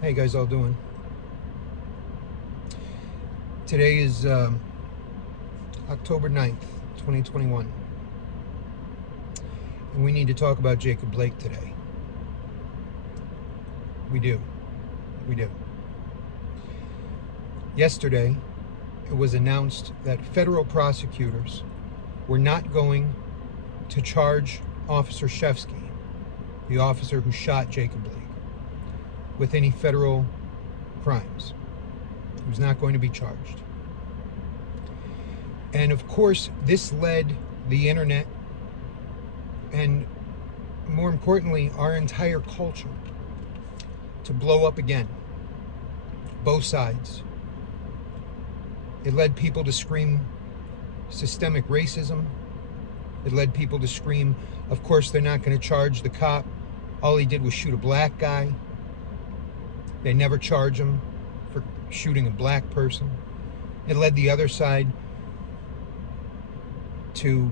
How you guys all doing? Today is October 9th, 2021. And we need to talk about Jacob Blake today. We do. Yesterday, it was announced that federal prosecutors were not going to charge Officer Shevsky, the officer who shot Jacob Blake, with any federal crimes. He was not going to be charged. And of course, this led the internet and, more importantly, our entire culture to blow up again. Both sides. It led people to scream systemic racism. It led people to scream, of course, they're not going to charge the cop. All he did was shoot a black guy. They never charge him for shooting a black person. It led the other side to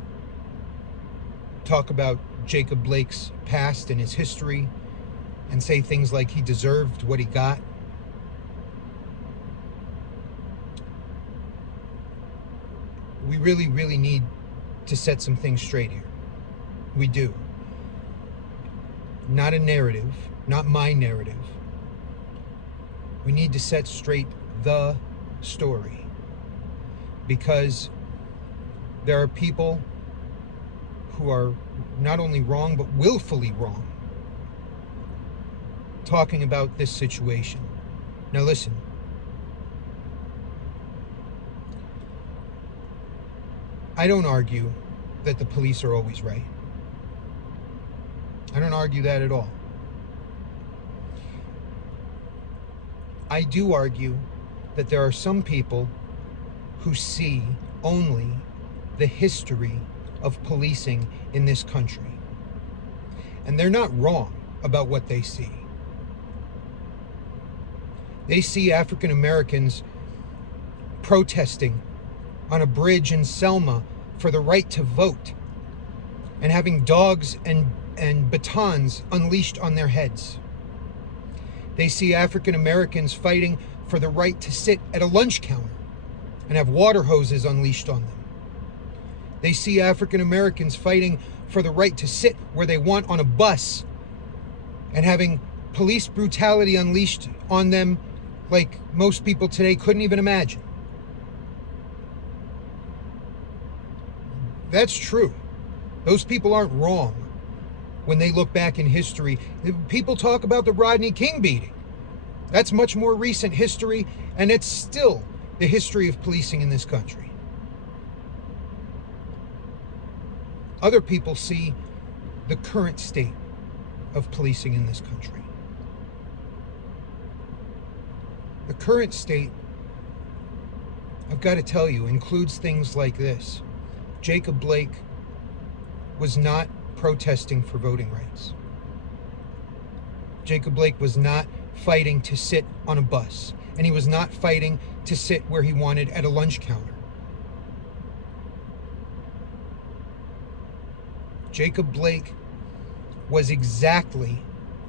talk about Jacob Blake's past and his history and say things like he deserved what he got. We really need to set some things straight here. We do. Not a narrative, not my narrative. We need to set straight the story, because there are people who are not only wrong, but willfully wrong, talking about this situation. Now listen, I don't argue that the police are always right. I don't argue that at all. I do argue that there are some people who see only the history of policing in this country. And they're not wrong about what they see. They see African Americans protesting on a bridge in Selma for the right to vote and having dogs and batons unleashed on their heads. They see African Americans fighting for the right to sit at a lunch counter and have water hoses unleashed on them. They see African Americans fighting for the right to sit where they want on a bus and having police brutality unleashed on them like most people today couldn't even imagine. That's true. Those people aren't wrong when they look back in history. People talk about the Rodney King beating. That's much more recent history, and it's still the history of policing in this country. Other people see the current state of policing in this country. The current state, I've got to tell you, includes things like this. Jacob Blake was not protesting for voting rights. Jacob Blake was not fighting to sit on a bus, and he was not fighting to sit where he wanted at a lunch counter. Jacob Blake was exactly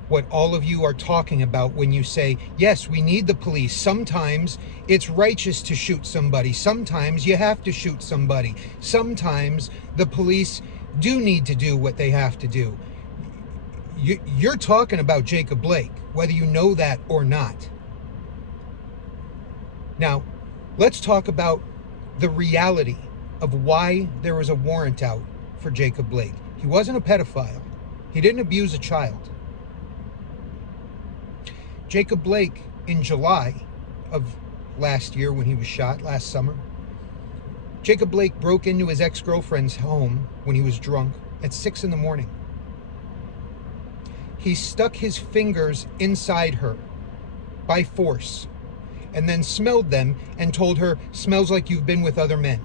what all of you are talking about when you say, yes, we need the police. Sometimes it's righteous to shoot somebody. Sometimes you have to shoot somebody. Sometimes the police do need to do what they have to do. You're talking about Jacob Blake, whether you know that or not. Now, let's talk about the reality of why there was a warrant out for Jacob Blake. He wasn't a pedophile. He didn't abuse a child. Jacob Blake, in July of last year when he was shot, last summer, Jacob Blake broke into his ex-girlfriend's home when he was drunk at 6 a.m. He stuck his fingers inside her by force and then smelled them and told her, "Smells like you've been with other men."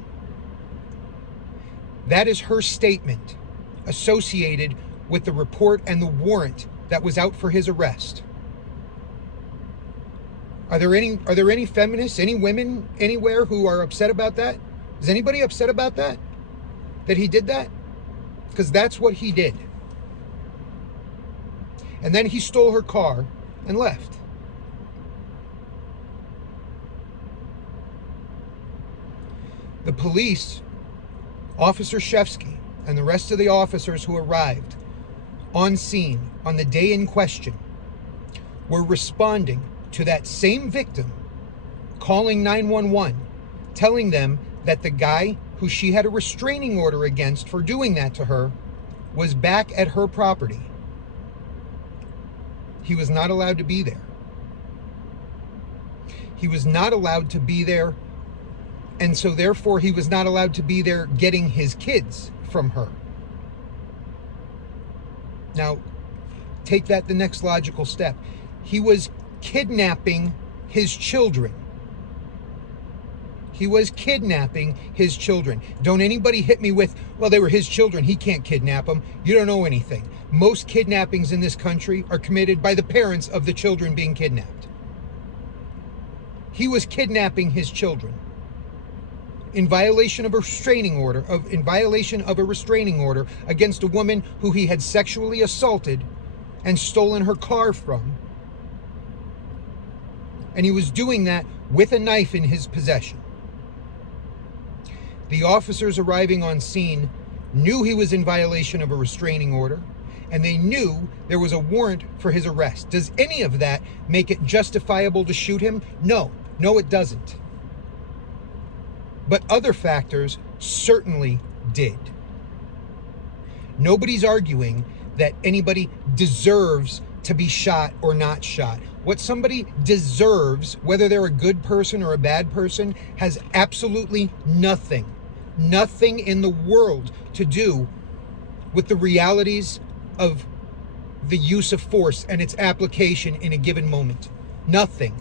That is her statement associated with the report and the warrant that was out for his arrest. Are there any feminists, any women anywhere who are upset about that? Is anybody upset about that? That he did that? Because that's what he did. And then he stole her car and left. police, Officer Shevsky, and the rest of the officers who arrived on scene on the day in question were responding to that same victim, calling 911, telling them that the guy who she had a restraining order against for doing that to her was back at her property. He was not allowed to be there. He was not allowed to be there, and so therefore he was not allowed to be there getting his kids from her. Now, take that the next logical step. He was kidnapping his children. He was kidnapping his children. Don't anybody hit me with, well, they were his children, he can't kidnap them. You don't know anything. Most kidnappings in this country are committed by the parents of the children being kidnapped. He was kidnapping his children in violation of a restraining order, against a woman who he had sexually assaulted and stolen her car from. And he was doing that with a knife in his possession. The officers arriving on scene knew he was in violation of a restraining order, and they knew there was a warrant for his arrest. Does any of that make it justifiable to shoot him? No, it doesn't. But other factors certainly did. Nobody's arguing that anybody deserves to be shot or not shot. What somebody deserves, whether they're a good person or a bad person, has absolutely nothing in the world to do with the realities of the use of force and its application in a given moment. Nothing.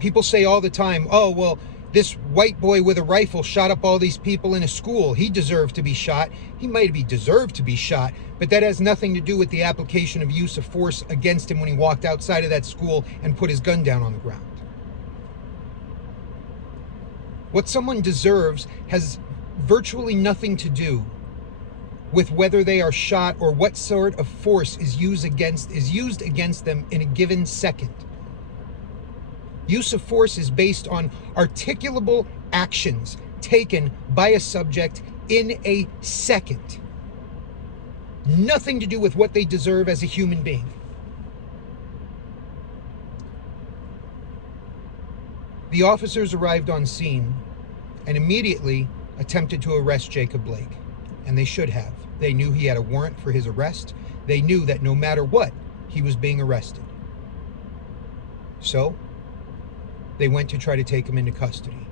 People say all the time, oh, well, this white boy with a rifle shot up all these people in a school. He deserved to be shot. He might be deserved to be shot, but that has nothing to do with the application of use of force against him when he walked outside of that school and put his gun down on the ground. What someone deserves has virtually nothing to do with whether they are shot or what sort of force is used against them in a given second. Use of force is based on articulable actions taken by a subject in a second. Nothing to do with what they deserve as a human being. The officers arrived on scene and immediately attempted to arrest Jacob Blake, and they should have. They knew he had a warrant for his arrest. They knew that no matter what, he was being arrested. So, they went to try to take him into custody.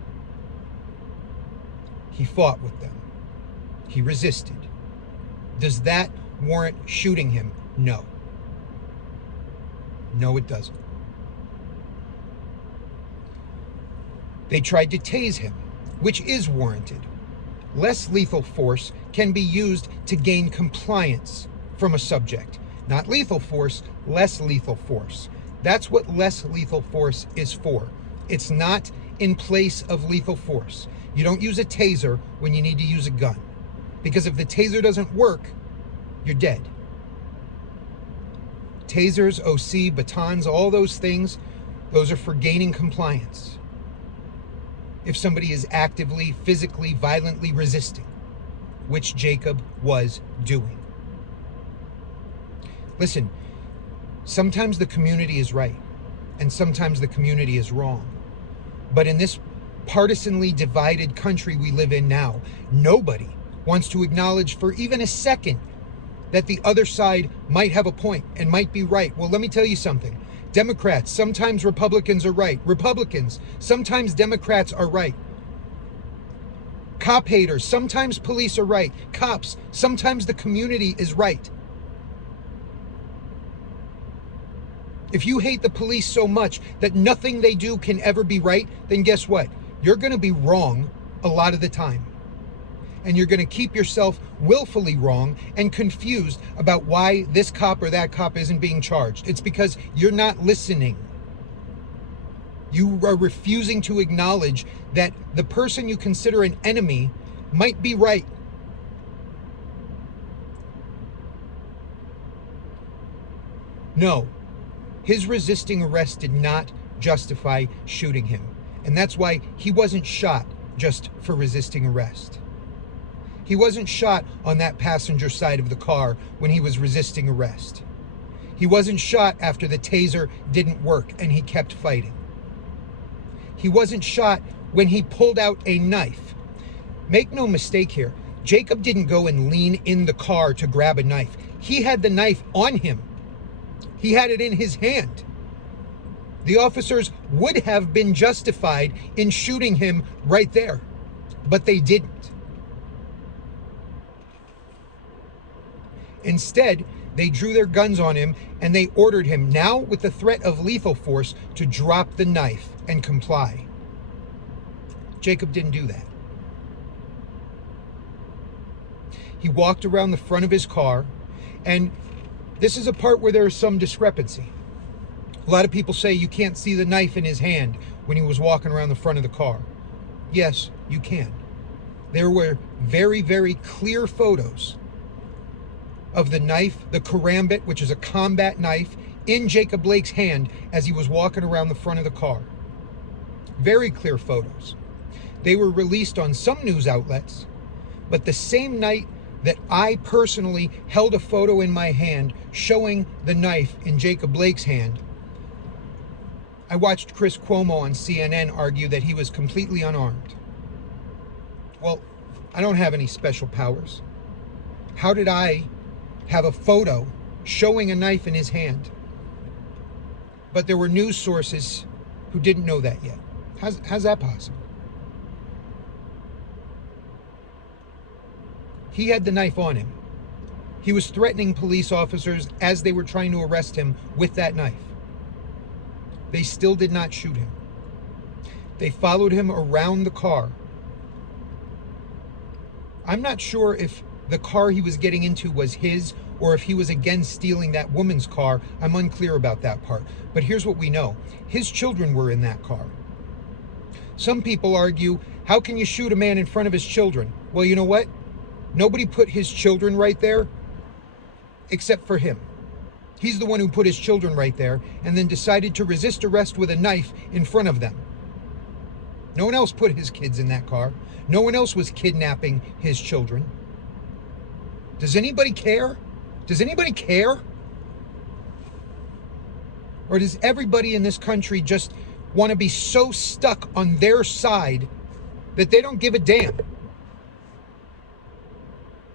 He fought with them. He resisted. Does that warrant shooting him? No. No, it doesn't. They tried to tase him, which is warranted. Less lethal force can be used to gain compliance from a subject. Not lethal force, less lethal force. That's what less lethal force is for. It's not in place of lethal force. You don't use a taser when you need to use a gun. Because if the taser doesn't work, you're dead. Tasers, OC, batons, all those things, those are for gaining compliance. If somebody is actively, physically, violently resisting, which Jacob was doing. Listen, sometimes the community is right, and sometimes the community is wrong. But in this partisanly divided country we live in now, nobody wants to acknowledge for even a second that the other side might have a point and might be right. Well, let me tell you something. Democrats, sometimes Republicans are right. Republicans, sometimes Democrats are right. Cop haters, sometimes police are right. Cops, sometimes the community is right. If you hate the police so much that nothing they do can ever be right, then guess what? You're going to be wrong a lot of the time. And you're going to keep yourself willfully wrong and confused about why this cop or that cop isn't being charged. It's because you're not listening. You are refusing to acknowledge that the person you consider an enemy might be right. No. His resisting arrest did not justify shooting him. And that's why he wasn't shot just for resisting arrest. He wasn't shot on that passenger side of the car when he was resisting arrest. He wasn't shot after the taser didn't work and he kept fighting. He wasn't shot when he pulled out a knife. Make no mistake here, Jacob didn't go and lean in the car to grab a knife. He had the knife on him. He had it in his hand. The officers would have been justified in shooting him right there, but they didn't. Instead, they drew their guns on him and they ordered him, now with the threat of lethal force, to drop the knife and comply. Jacob didn't do that. He walked around the front of his car, and this is a part where there is some discrepancy. A lot of people say you can't see the knife in his hand when he was walking around the front of the car. Yes, you can. There were very, very clear photos of the knife, the karambit, which is a combat knife, in Jacob Blake's hand as he was walking around the front of the car. Very clear photos. They were released on some news outlets, but the same night that I personally held a photo in my hand showing the knife in Jacob Blake's hand, I watched Chris Cuomo on CNN argue that he was completely unarmed. Well, I don't have any special powers. How did I have a photo showing a knife in his hand? But there were news sources who didn't know that yet. How's that possible? He had the knife on him. He was threatening police officers as they were trying to arrest him with that knife. They still did not shoot him. They followed him around the car. I'm not sure if the car he was getting into was his or if he was again stealing that woman's car. I'm unclear about that part. But here's what we know. His children were in that car. Some people argue, how can you shoot a man in front of his children? Well, you know what? Nobody put his children right there except for him. He's the one who put his children right there and then decided to resist arrest with a knife in front of them. No one else put his kids in that car. No one else was kidnapping his children. Does anybody care? Does anybody care? Or does everybody in this country just want to be so stuck on their side that they don't give a damn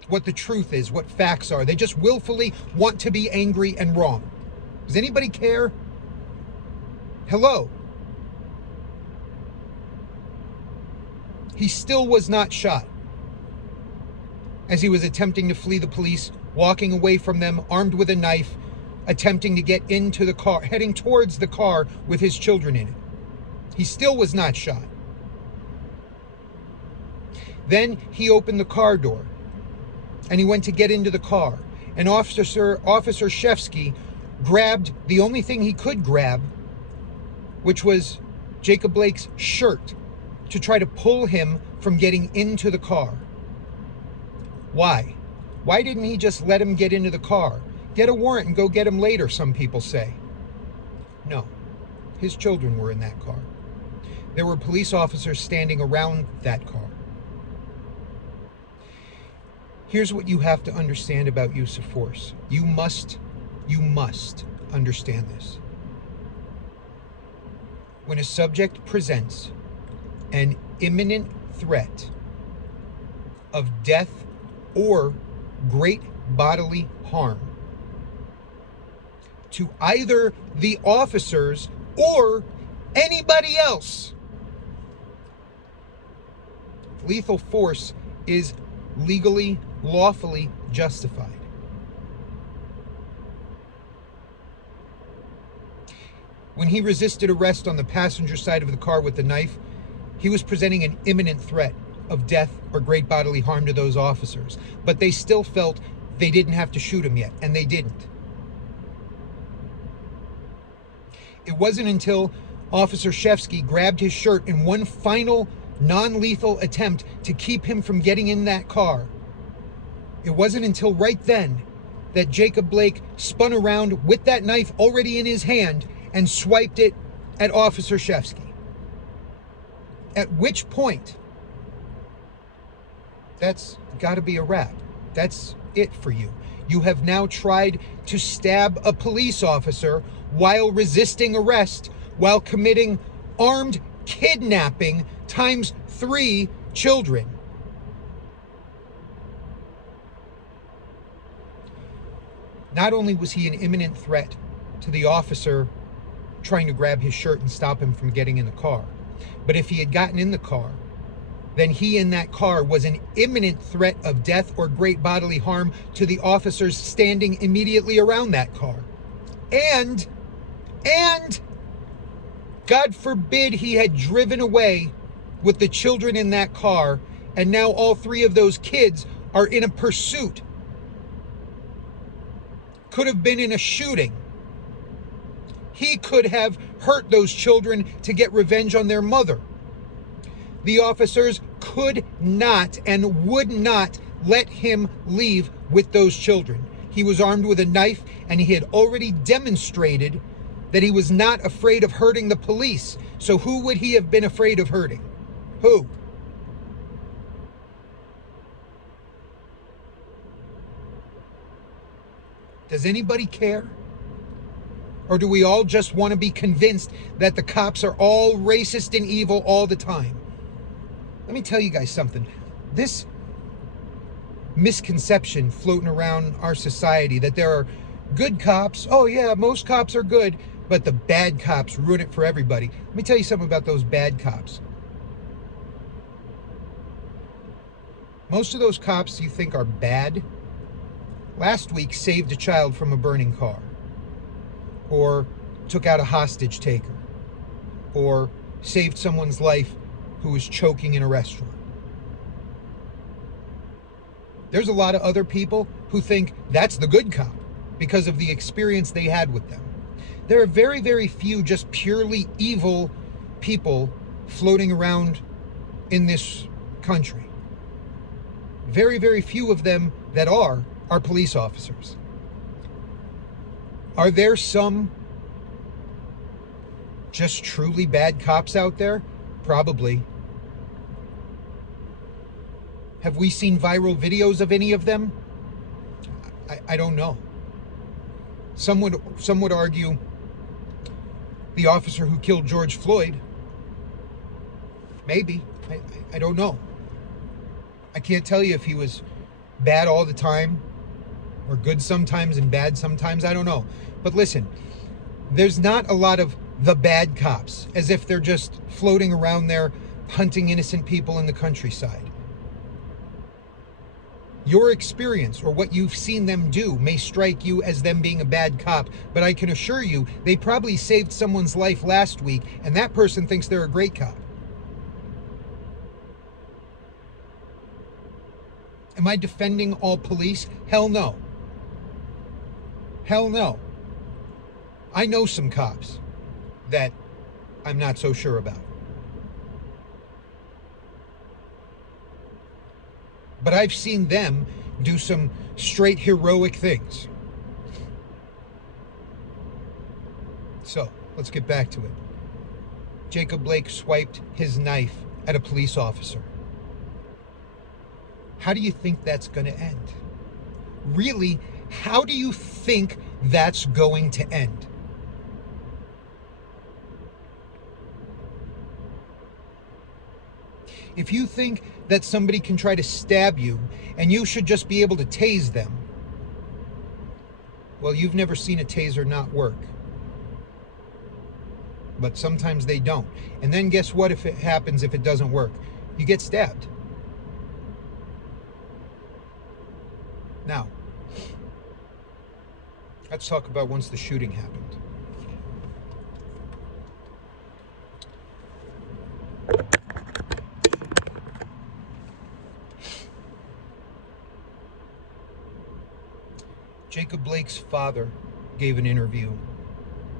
what the truth is, what facts are? They just willfully want to be angry and wrong. Does anybody care? Hello? He still was not shot as he was attempting to flee the police, walking away from them, armed with a knife, attempting to get into the car, heading towards the car with his children in it. He still was not shot. Then he opened the car door and he went to get into the car. And Officer Shefsky grabbed the only thing he could grab, which was Jacob Blake's shirt, to try to pull him from getting into the car. Why? Why didn't he just let him get into the car? Get a warrant and go get him later, some people say. No, his children were in that car. There were police officers standing around that car. Here's what you have to understand about use of force. You must understand this. When a subject presents an imminent threat of death or great bodily harm to either the officers or anybody else, lethal force is legally, lawfully justified. When he resisted arrest on the passenger side of the car with the knife, he was presenting an imminent threat of death or great bodily harm to those officers. But they still felt they didn't have to shoot him yet, and they didn't. It wasn't until Officer Shefsky grabbed his shirt in one final non-lethal attempt to keep him from getting in that car. It wasn't until right then that Jacob Blake spun around with that knife already in his hand and swiped it at Officer Shefsky. At which point, that's got to be a wrap. That's it for you. You have now tried to stab a police officer while resisting arrest, while committing armed kidnapping times 3 children. Not only was he an imminent threat to the officer trying to grab his shirt and stop him from getting in the car, but if he had gotten in the car, then he in that car was an imminent threat of death or great bodily harm to the officers standing immediately around that car. And God forbid he had driven away with the children in that car, and now all 3 of those kids are in a pursuit. Could have been in a shooting. He could have hurt those children to get revenge on their mother. The officers could not and would not let him leave with those children. He was armed with a knife, and he had already demonstrated that he was not afraid of hurting the police. So who would he have been afraid of hurting? Who? Does anybody care? Or do we all just want to be convinced that the cops are all racist and evil all the time? Let me tell you guys something. This misconception floating around our society that there are good cops. Oh yeah, most cops are good, but the bad cops ruin it for everybody. Let me tell you something about those bad cops. Most of those cops you think are bad last week saved a child from a burning car, or took out a hostage taker, or saved someone's life who was choking in a restaurant. There's a lot of other people who think that's the good cop because of the experience they had with them. There are very, very few just purely evil people floating around in this country. Very, very few of them that are police officers. Are there some just truly bad cops out there? Probably. Have we seen viral videos of any of them? I don't know. Some would argue the officer who killed George Floyd. Maybe. I don't know. I can't tell you if he was bad all the time or good sometimes and bad sometimes. I don't know. But listen, there's not a lot of the bad cops, as if they're just floating around there hunting innocent people in the countryside. Your experience or what you've seen them do may strike you as them being a bad cop, but I can assure you they probably saved someone's life last week, and that person thinks they're a great cop. Am I defending all police? Hell no. Hell no. I know some cops that I'm not so sure about. But I've seen them do some straight heroic things. So, let's get back to it. Jacob Blake swiped his knife at a police officer. How do you think that's going to end? Really, how do you think that's going to end? If you think that somebody can try to stab you and you should just be able to tase them, well, you've never seen a taser not work. But sometimes they don't. And then guess what if it happens if it doesn't work? You get stabbed. Now, let's talk about once the shooting happened. Jacob Blake's father gave an interview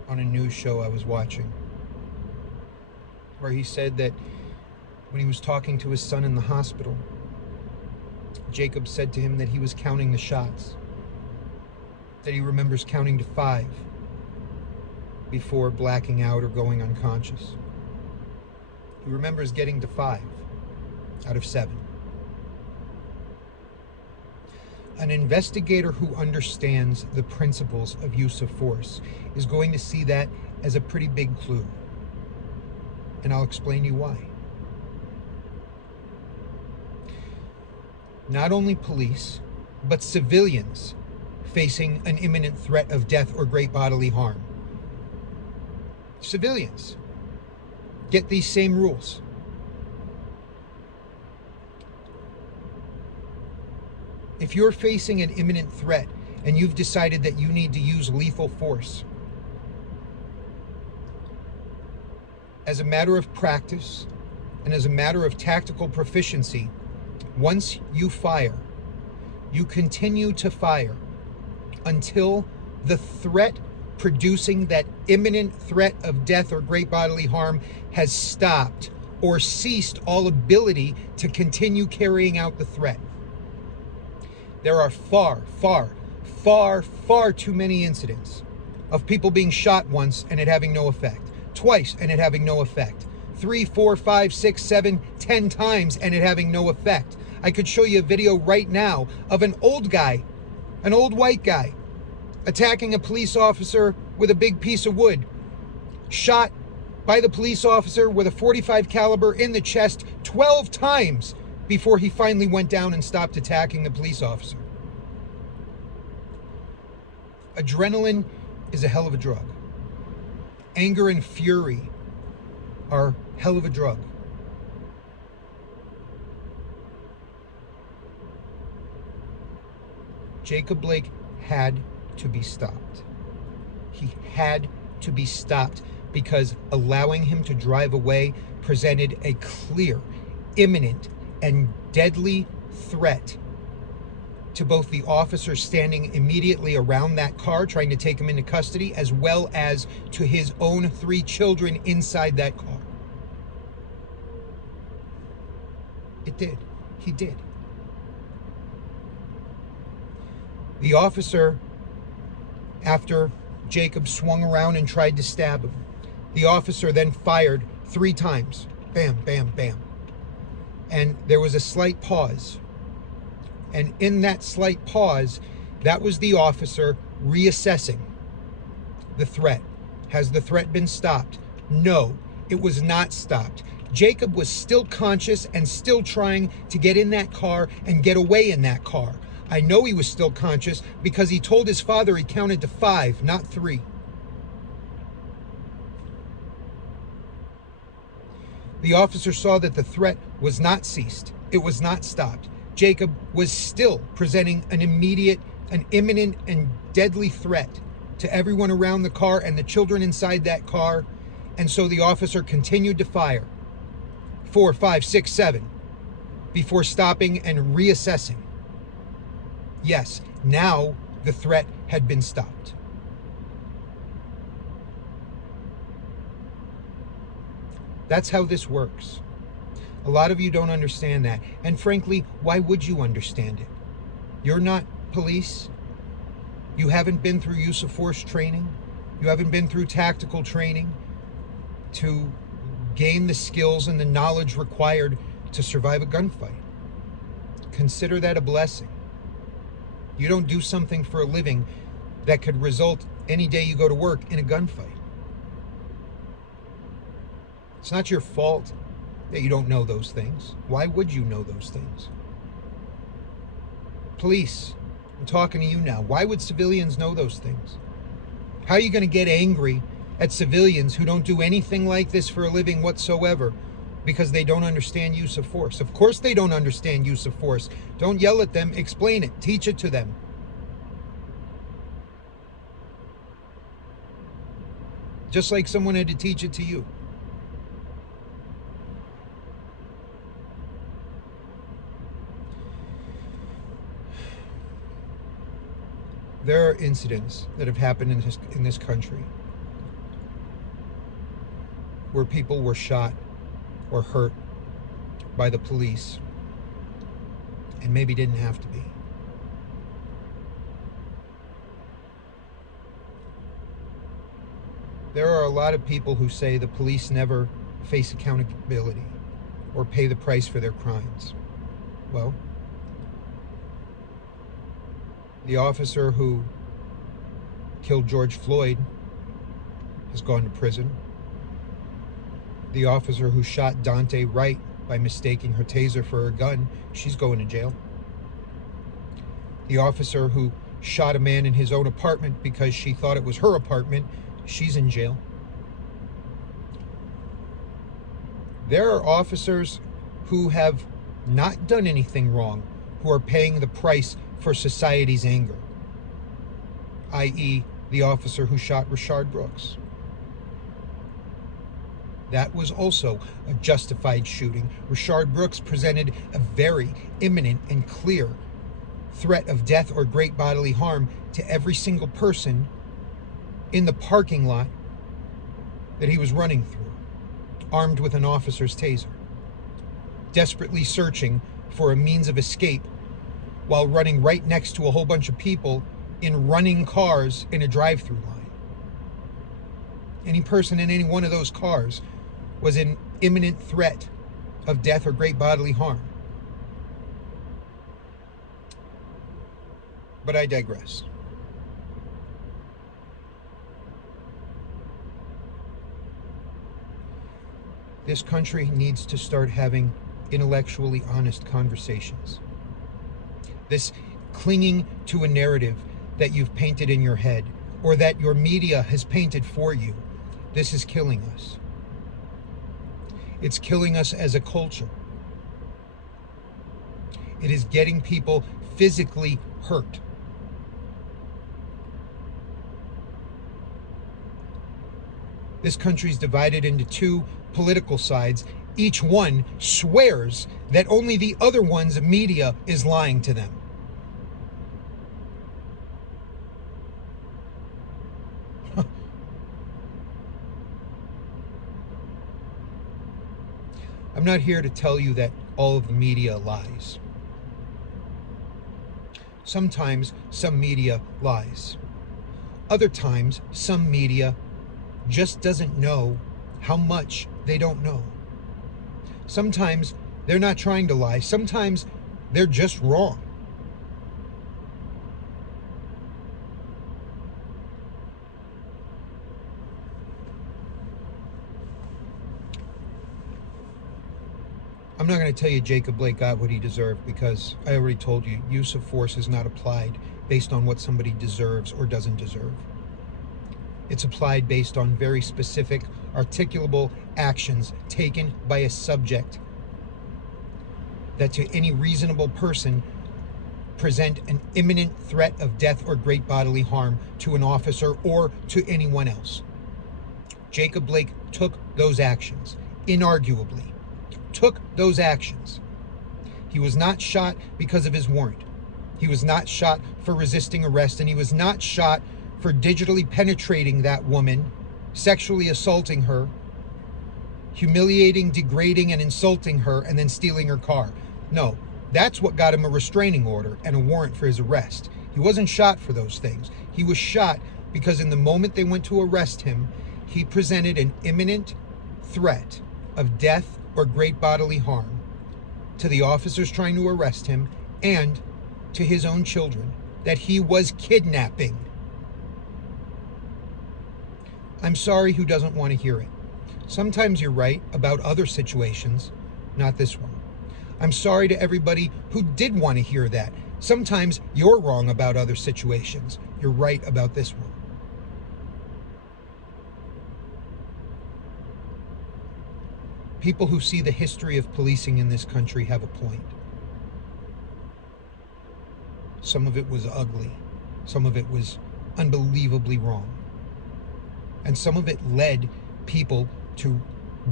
on a news show I was watching, where he said that when he was talking to his son in the hospital, Jacob said to him that he was counting the shots, that he remembers counting to 5 before blacking out or going unconscious. He remembers getting to 5 out of 7. An investigator who understands the principles of use of force is going to see that as a pretty big clue. And I'll explain you why. Not only police, but civilians facing an imminent threat of death or great bodily harm. Civilians get these same rules. If you're facing an imminent threat and you've decided that you need to use lethal force, as a matter of practice and as a matter of tactical proficiency, once you fire, you continue to fire until the threat producing that imminent threat of death or great bodily harm has stopped or ceased all ability to continue carrying out the threat. There are far too many incidents of people being shot once and it having no effect, twice and it having no effect, 3, 4, 5, 6, 7, 10 times and it having no effect. I could show you a video right now of an old guy, an old white guy, attacking a police officer with a big piece of wood, shot by the police officer with a .45 caliber in the chest 12 times before he finally went down and stopped attacking the police officer. Adrenaline is a hell of a drug. Anger and fury are hell of a drug. Jacob Blake had to be stopped. He had to be stopped because allowing him to drive away presented a clear, imminent, and deadly threat to both the officers standing immediately around that car trying to take him into custody, as well as to his own 3 children inside that car. It did. He did. The officer, after Jacob swung around and tried to stab him, the officer then fired 3 times. Bam, bam, bam. And there was a slight pause. And in that slight pause, that was the officer reassessing the threat. Has the threat been stopped? No, it was not stopped. Jacob was still conscious and still trying to get in that car and get away in that car. I know he was still conscious because he told his father he counted to 5, not 3. The officer saw that the threat was not ceased. It was not stopped. Jacob was still presenting an imminent and deadly threat to everyone around the car and the children inside that car. And so the officer continued to fire 4, 5, 6, 7 before stopping and reassessing. Yes, now the threat had been stopped. That's how this works. A lot of you don't understand that. And frankly, why would you understand it? You're not police. You haven't been through use of force training. You haven't been through tactical training to gain the skills and the knowledge required to survive a gunfight. Consider that a blessing. You don't do something for a living that could result any day you go to work in a gunfight. It's not your fault that you don't know those things. Why would you know those things? Police, I'm talking to you now. Why would civilians know those things? How are you going to get angry at civilians who don't do anything like this for a living whatsoever because they don't understand use of force? Of course they don't understand use of force. Don't yell at them. Explain it. Teach it to them. Just like someone had to teach it to you. There are incidents that have happened in this country where people were shot or hurt by the police and maybe didn't have to be. There are a lot of people who say the police never face accountability or pay the price for their crimes? Well, the officer who killed George Floyd has gone to prison. The officer who shot Dante Wright by mistaking her taser for a gun, she's going to jail. The officer who shot a man in his own apartment because she thought it was her apartment, she's in jail. There are officers who have not done anything wrong who are paying the price for society's anger, i.e., the officer who shot Rayshard Brooks. That was also a justified shooting. Rayshard Brooks presented a very imminent and clear threat of death or great bodily harm to every single person in the parking lot that he was running through, armed with an officer's taser, desperately searching for a means of escape while running right next to a whole bunch of people in running cars in a drive-through line. Any person in any one of those cars was in imminent threat of death or great bodily harm. But I digress. This country needs to start having intellectually honest conversations. This clinging to a narrative that you've painted in your head or that your media has painted for you, this is killing us. It's killing us as a culture. It is getting people physically hurt. This country is divided into two political sides. Each one swears that only the other one's media is lying to them. I'm not here to tell you that all of the media lies. Sometimes some media lies. Other times some media just doesn't know how much they don't know. Sometimes they're not trying to lie. Sometimes they're just wrong. I'm not going to tell you Jacob Blake got what he deserved, because I already told you, use of force is not applied based on what somebody deserves or doesn't deserve. It's applied based on very specific, articulable actions taken by a subject that to any reasonable person present an imminent threat of death or great bodily harm to an officer or to anyone else. Jacob Blake took those actions, inarguably. Took those actions. He was not shot because of his warrant. He was not shot for resisting arrest, and he was not shot for digitally penetrating that woman, sexually assaulting her, humiliating, degrading, and insulting her, and then stealing her car. No, that's what got him a restraining order and a warrant for his arrest. He wasn't shot for those things. He was shot because in the moment they went to arrest him, he presented an imminent threat of death or great bodily harm to the officers trying to arrest him and to his own children that he was kidnapping. I'm sorry who doesn't want to hear it. Sometimes you're right about other situations, not this one. I'm sorry to everybody who did want to hear that. Sometimes you're wrong about other situations. You're right about this one. People who see the history of policing in this country have a point. Some of it was ugly. Some of it was unbelievably wrong. And some of it led people to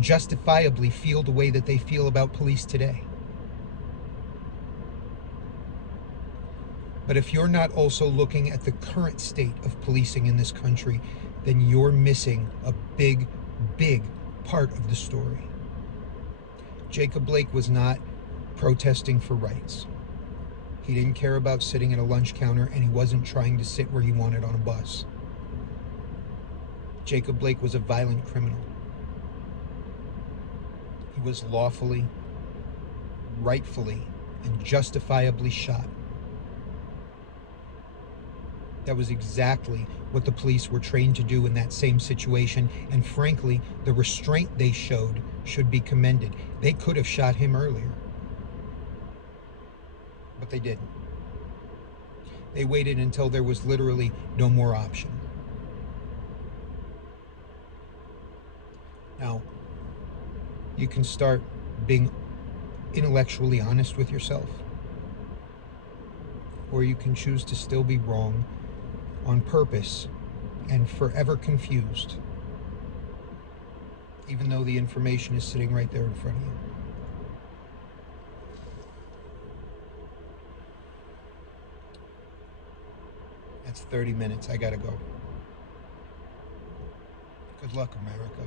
justifiably feel the way that they feel about police today. But if you're not also looking at the current state of policing in this country, then you're missing a big, big part of the story. Jacob Blake was not protesting for rights. He didn't care about sitting at a lunch counter, and he wasn't trying to sit where he wanted on a bus. Jacob Blake was a violent criminal. was lawfully, rightfully, and justifiably shot. That was exactly what the police were trained to do in that same situation, and frankly, the restraint they showed should be commended. They could have shot him earlier, but they didn't. They waited until there was literally no more option. Now, you can start being intellectually honest with yourself, or you can choose to still be wrong on purpose and forever confused, even though the information is sitting right there in front of you. That's 30 minutes. I gotta go. Good luck, America.